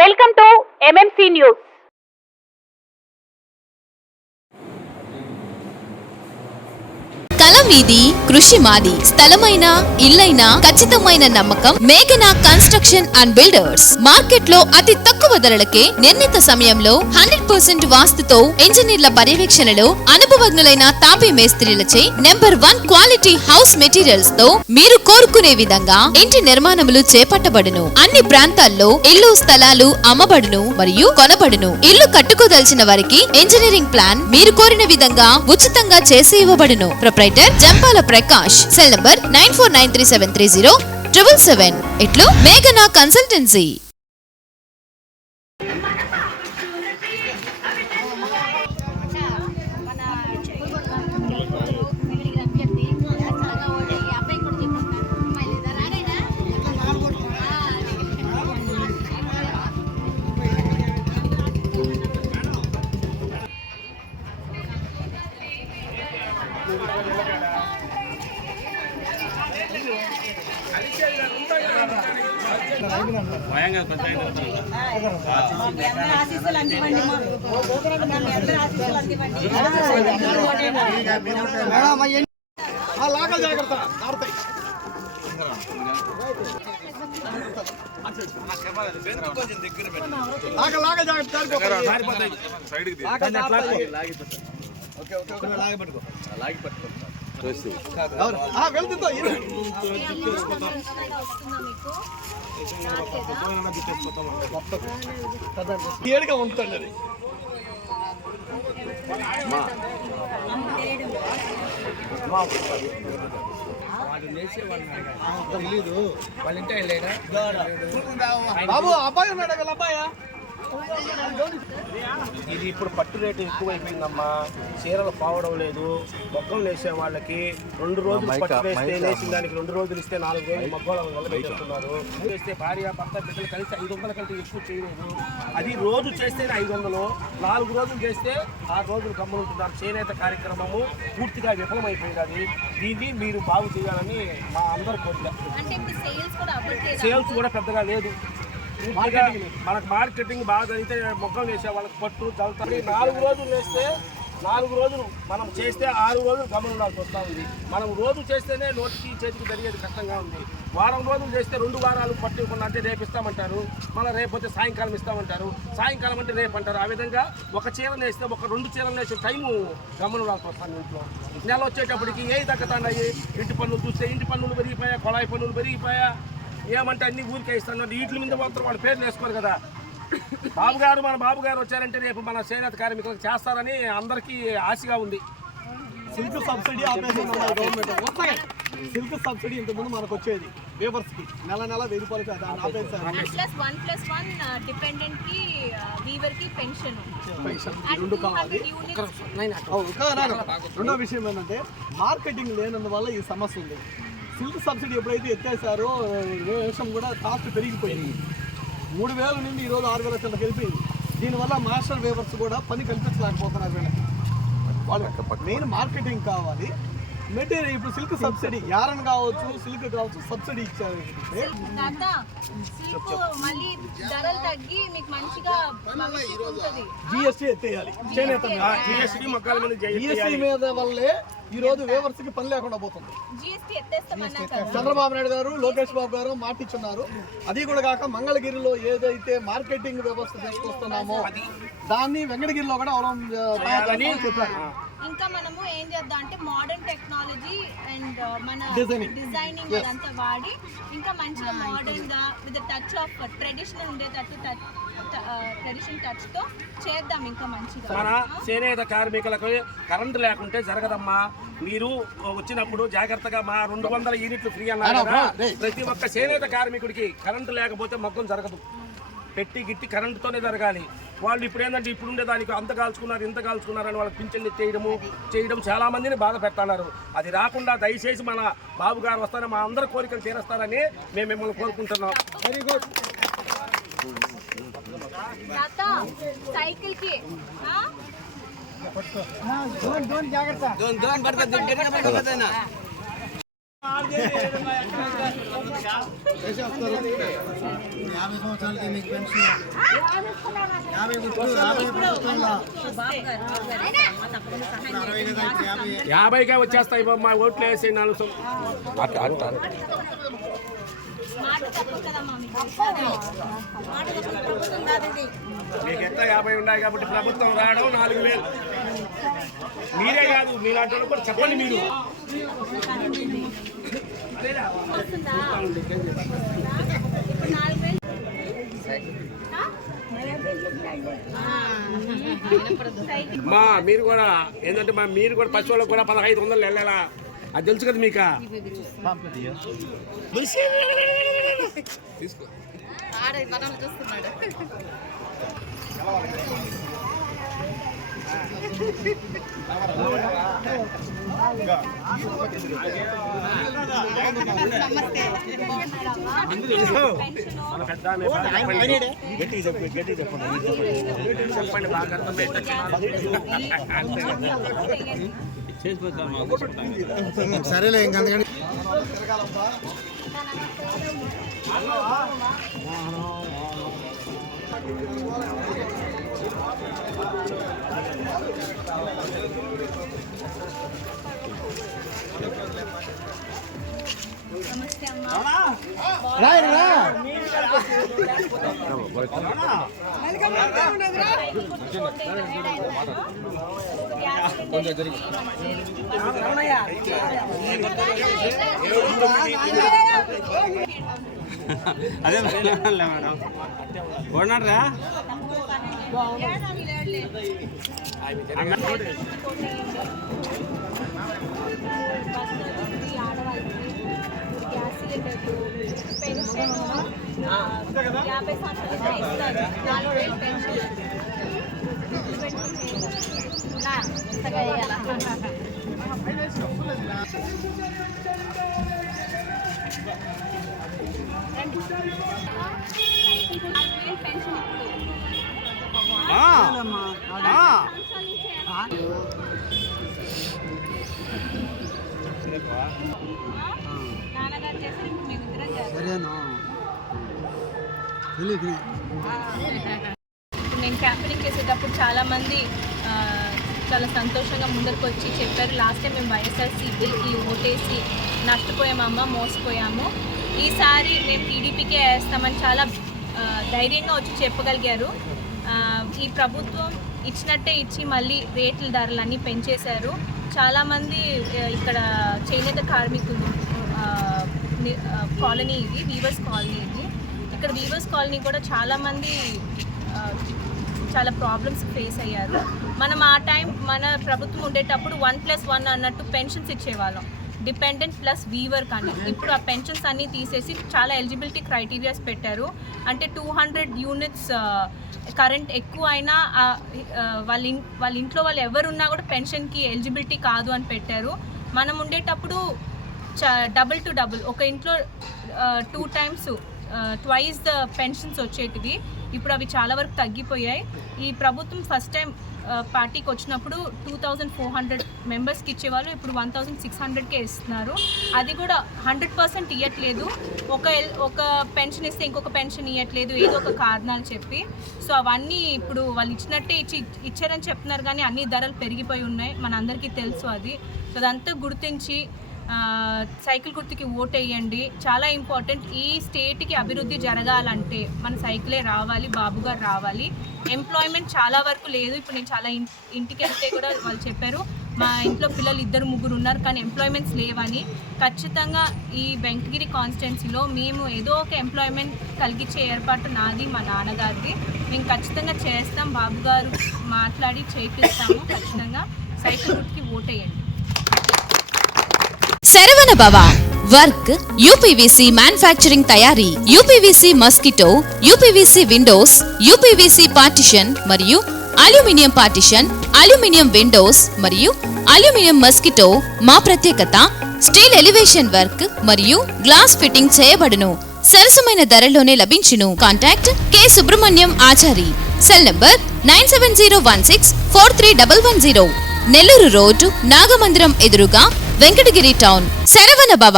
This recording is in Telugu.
Welcome to MMC news. కళ మీది, కృషి మాది. స్థలమైన, ఇల్లైనా ఖచ్చితమైన నమ్మకం మేఘనా కన్స్ట్రక్షన్ అండ్ బిల్డర్స్. మార్కెట్ లో అతి తక్కువ ధరలకే నిర్ణీత సమయంలో 100% వాస్తుతో ఇంజనీర్ల పర్యవేక్షణలో అనుభవజ్ఞులైన తాపీ మేస్త్రీలచే నెంబర్ 1 క్వాలిటీ హౌస్ మెటీరియల్స్ తో మీరు కోరుకునే విధంగా ఇంటి నిర్మాణములు చేపట్టబడును. అన్ని ప్రాంతాల్లో ఇల్లు స్థలాలు అమ్మబడును మరియు కొనబడును. ఇల్లు కట్టుకోదలిచిన వారికి ఇంజనీరింగ్ ప్లాన్ మీరు కోరిన విధంగా ఉచితంగా చేసి ఇవ్వబడును. Proprietor Jampala Prakash. Cell number 9493730777. ఇట్లు మేఘనా కన్సల్టెన్సీ. ఉంటుంది తెలీదు వాళ్ళ ఇంటే వెళ్ళాడా బాబు. అబ్బాయి ఉన్నాడు కదా అబ్బాయా. ఇది ఇప్పుడు పట్టు రేటు ఎక్కువైపోయిందమ్మా. చీరలు పోవడం లేదు. మొగ్గం వేసే వాళ్ళకి 2 రోజులు పట్టు వేస్తే వేసిన దానికి 2 రోజులు ఇస్తే 4 రోజులు మొగ్గలు నిలబెట్టుతున్నారు. వేస్తే భార్య భర్త బిడ్డలు కలిసి 500 కంటే ఎక్కువ చేయలేదు. అది రోజు చేస్తేనే 500, 4 రోజులు చేస్తే 6 రోజులు గమ్మునుంటున్నారు. చేనేత కార్యక్రమము పూర్తిగా విఫలమైపోయినది. దీన్ని మీరు బాగు చేయాలని మా అందరి కోరిక. సేల్స్ కూడా పెద్దగా లేదు. మనకు మార్కెటింగ్ బాగా అయితే మొగ్గం వేసే వాళ్ళకి పట్టు చల్లుతుంది. 4 రోజులు వేస్తే 4 రోజులు మనం చేస్తే 6 రోజులు గమనించాల్సి వస్తూ ఉంది. మనం రోజు చేస్తేనే నోటికి చేతికి జరిగేది కష్టంగా ఉంది. వారం రోజులు చేస్తే 2 వారాలు పట్టుకున్నా అంటే రేపు ఇస్తామంటారు. మళ్ళీ రేపు వస్తే సాయంకాలం ఇస్తామంటారు. సాయంకాలం అంటే రేపు అంటారు. ఆ విధంగా ఒక చీరలు వేస్తే ఒక 2 చీరలు వేసే టైము గమనించాల్సి వస్తాను. ఇంట్లో నెల వచ్చేటప్పటికి ఏ తగ్గతాయి. ఇంటి పన్నులు చూస్తే ఇంటి పన్నులు పెరిగిపోయా, కొళాయి పన్నులు పెరిగిపోయా. ఏమంటే అన్ని ఊరికే ఇస్తాను. వీటి మీద మాత్రం వాళ్ళ పేర్లు వేసుకోరు కదా. మన బాబు గారు వచ్చారంటే రేపు మన చేనేత కార్మికులకు చేస్తారని అందరికీ ఆశగా ఉంది. సిల్క్ సబ్సిడీ ఆపేసింది గవర్నమెంట్. సిల్క్ సబ్సిడీ ఇంతకుముందు మనకు వచ్చేది వేవర్స్ కి నెల 1000 రూపాయలు ఆపేసారు. రెండో విషయం ఏంటంటే మార్కెటింగ్ లేనందువల్ల ఈ సమస్య ఉంది. సిల్క్ సబ్సిడీ ఎప్పుడైతే ఎత్తేసారో రేషన్ కూడా కాస్ట్ పెరిగిపోయింది. 3000 నుండి ఈరోజు 6000 కిందకి వెళ్ళిపోయింది. దీనివల్ల మాస్టర్ వేవర్స్ కూడా పని కల్పించలేకపోతున్నారు. వాళ్ళకి మెయిన్ మార్కెటింగ్ కావాలి. మెటీరియల్ ఇప్పుడు సిల్క్ సబ్సిడీ యారన్ కావచ్చు, సిల్క్ కావచ్చు, సబ్సిడీ ఇచ్చారు. జిఎస్టీ ఎత్తేయాలి. జిఎస్టీ మీద వల్లే ఈ రోజు వేవర్స్ కి పని లేకుండా పోతుంది. చంద్రబాబు నాయుడు గారు, లోకేష్ బాబు గారు మాటిచ్చున్నారు. అది కూడా కాక మంగళగిరిలో ఏదైతే మార్కెటింగ్ వ్యవస్థ తీసుకొస్తున్నామో దాన్ని వెంకటగిరిలో కూడా చెప్పారు. ఇంకా మనము ఏం చేద్దాం అంటే మోడర్న్ టెక్నాలజీ అండ్ మన డిజైనింగ్ అదంతా వాడి ఇంకా మంచిగా మోడర్న్ గా విత్ టచ్ ఆఫ్ ట్రెడిషనల్ ఉండేటట్టు ట్రెడిషన్ టచ్ తో చేద్దాం ఇంకా మంచిగా. మన చేనేత కార్మికులకు కరెంటు లేకుంటే జరగదమ్మా. మీరు వచ్చినప్పుడు జాగ్రత్తగా మా 200 యూనిట్లు ఫ్రీ అన్నారు. ప్రతి ఒక్క చేనేత కార్మికుడికి కరెంటు లేకపోతే మొగ్గం జరగదు. పెట్టి గిట్టి కరెంటుతోనే జరగాలి. వాళ్ళు ఇప్పుడు ఏంటంటే ఇప్పుడు ఉండేదానికి అంత కాల్చుకున్నారు ఇంత కాల్చుకున్నారని వాళ్ళకి పింఛన్లు చేయడం చాలా మందిని బాధ పెడుతున్నారు. అది రాకుండా దయచేసి మన బాబు గారు వస్తారని మా అందరి కోరికలు తీరుస్తారని మేము మిమ్మల్ని కోరుకుంటున్నాం. Very good. సైకిల్ కి జాగ్రత్త 50కే వచ్చేస్తాయి మా ఓట్లు వేసి 4 అట్ట మాట తప్పు కదమ్మా మీకు. మాట తప్పు ప్రభుత్వం కాదండి. మీకు ఎంత 50 ఉన్నాయి కాబట్టి ప్రభుత్వం రావడం 4000. మీరే కాదు మీలాంటి వాళ్ళు కూడా చెప్పండి మీరు. వస్తుందా? ఇప్పుడు 4000. మా మీరు కూడా ఏంటంటే మీరు కూడా పశువులకు వాళ్ళకు కూడా 1500 వెళ్ళాలా అది తెలుసు కదా మీకు. తీసుకో చెప్పండి బాగా సరేలే ఇంకంతకంటే నమస్తే అమ్మా. అదే మేడం కొన్నారా గ్యాస్ సిలిండర్లు, పెన్షన్ 50 సంవత్సరాలు ఇస్తారు. 4000 పెన్షన్. పెన్షన్ నాన్నగారు చేశారు. ఇప్పుడు మేమిద్దరం చేస్తాం. ఇప్పుడు నేను క్యాంపెయినింగ్ చేసేటప్పుడు చాలామంది చాలా సంతోషంగా ముందరికి వచ్చి చెప్పారు, లాస్ట్ టైం మేము వైఎస్ఆర్సీపీకి ఓటేసి నష్టపోయామమ్మ, మోసపోయాము, ఈసారి మేము టీడీపీకే వేస్తామని చాలా ధైర్యంగా వచ్చి చెప్పగలిగారు. ఈ ప్రభుత్వం ఇచ్చినట్టే ఇచ్చి మళ్ళీ రేట్ల ధరలన్నీ పెంచేశారు. చాలామంది ఇక్కడ చేనేత కార్మికులు కాలనీ ఇది వీవర్స్ కాలనీ ఇది. ఇక్కడ వీవర్స్ కాలనీ కూడా చాలామంది చాలా ప్రాబ్లమ్స్ ఫేస్ అయ్యారు. మనం ఆ టైం మన ప్రభుత్వం ఉండేటప్పుడు 1+1 అన్నట్టు పెన్షన్స్ ఇచ్చేవాళ్ళం, డిపెండెంట్ ప్లస్ వీవర్ కానీ. ఇప్పుడు ఆ పెన్షన్స్ అన్నీ తీసేసి చాలా ఎలిజిబిలిటీ క్రైటీరియాస్ పెట్టారు. అంటే 200 యూనిట్స్ కరెంట్ ఎక్కువ అయినా వాళ్ళ ఇంట్లో వాళ్ళు ఎవరున్నా కూడా పెన్షన్కి ఎలిజిబిలిటీ కాదు అని పెట్టారు. మనం ఉండేటప్పుడు డబుల్ టు డబుల్, ఒక ఇంట్లో 2 times ట్వైస్ ద పెన్షన్స్ వచ్చేటివి. ఇప్పుడు అవి చాలా వరకు తగ్గిపోయాయి. ఈ ప్రభుత్వం ఫస్ట్ టైం పార్టీకి వచ్చినప్పుడు 2400 మెంబర్స్కి ఇచ్చేవాళ్ళు, ఇప్పుడు 1600కే ఇస్తున్నారు. అది కూడా 100% ఇవ్వట్లేదు. ఒక పెన్షన్ ఇస్తే ఇంకొక పెన్షన్ ఇవ్వట్లేదు, ఏదో ఒక కారణాలు చెప్పి. సో అవన్నీ ఇప్పుడు వాళ్ళు ఇచ్చినట్టే ఇచ్చారని చెప్తున్నారు, కానీ అన్ని ధరలు పెరిగిపోయి ఉన్నాయి, మన అందరికీ తెలుసు అది. సో అదంతా గుర్తించి సైకిల్ గుర్తుకి ఓట్ వేయండి. చాలా ఇంపార్టెంట్. ఈ స్టేట్కి అభివృద్ధి జరగాలంటే మన సైకిలే రావాలి, బాబు గారు రావాలి. ఎంప్లాయ్మెంట్ చాలా వరకు లేదు. ఇప్పుడు నేను చాలా ఇంటికి వెళ్తే కూడా వాళ్ళు చెప్పారు, మా ఇంట్లో పిల్లలు 2-3 ఉన్నారు కానీ ఎంప్లాయ్మెంట్స్ లేవని. ఖచ్చితంగా ఈ వెంకగిరి కాన్స్టిట్యున్సీలో మేము ఏదో ఒక ఎంప్లాయ్మెంట్ కలిగించే ఏర్పాటు నాది, మా నాన్నగారిది. మేము ఖచ్చితంగా చేస్తాం. బాబు గారు మాట్లాడి చేపిస్తాము. ఖచ్చితంగా సైకిల్ గుర్తుకి ఓట్ వేయండి. శరవణ భవ వర్క్ యూపీవీసీ మ్యానుఫ్యాక్చరింగ్ తయారీ, UPVC mosquito, UPVC Windows, UPVC partition మరియు అల్యూమినియం పార్టిషన్, అల్యూమినియం విండోస్ మరియు అల్యూమినియం మస్కిటో. మా ప్రత్యేకత స్టీల్ ఎలివేషన్ వర్క్ మరియు గ్లాస్ ఫిట్టింగ్ చేయబడును. సరసమైన ధరలోనే లభించును. Contact K Subrahmanyam Achari. Cell number 9701643110. Nellore road Nagamandiram ఎదురుగా వెంకటగిరి టౌన్. శరవణ భవ.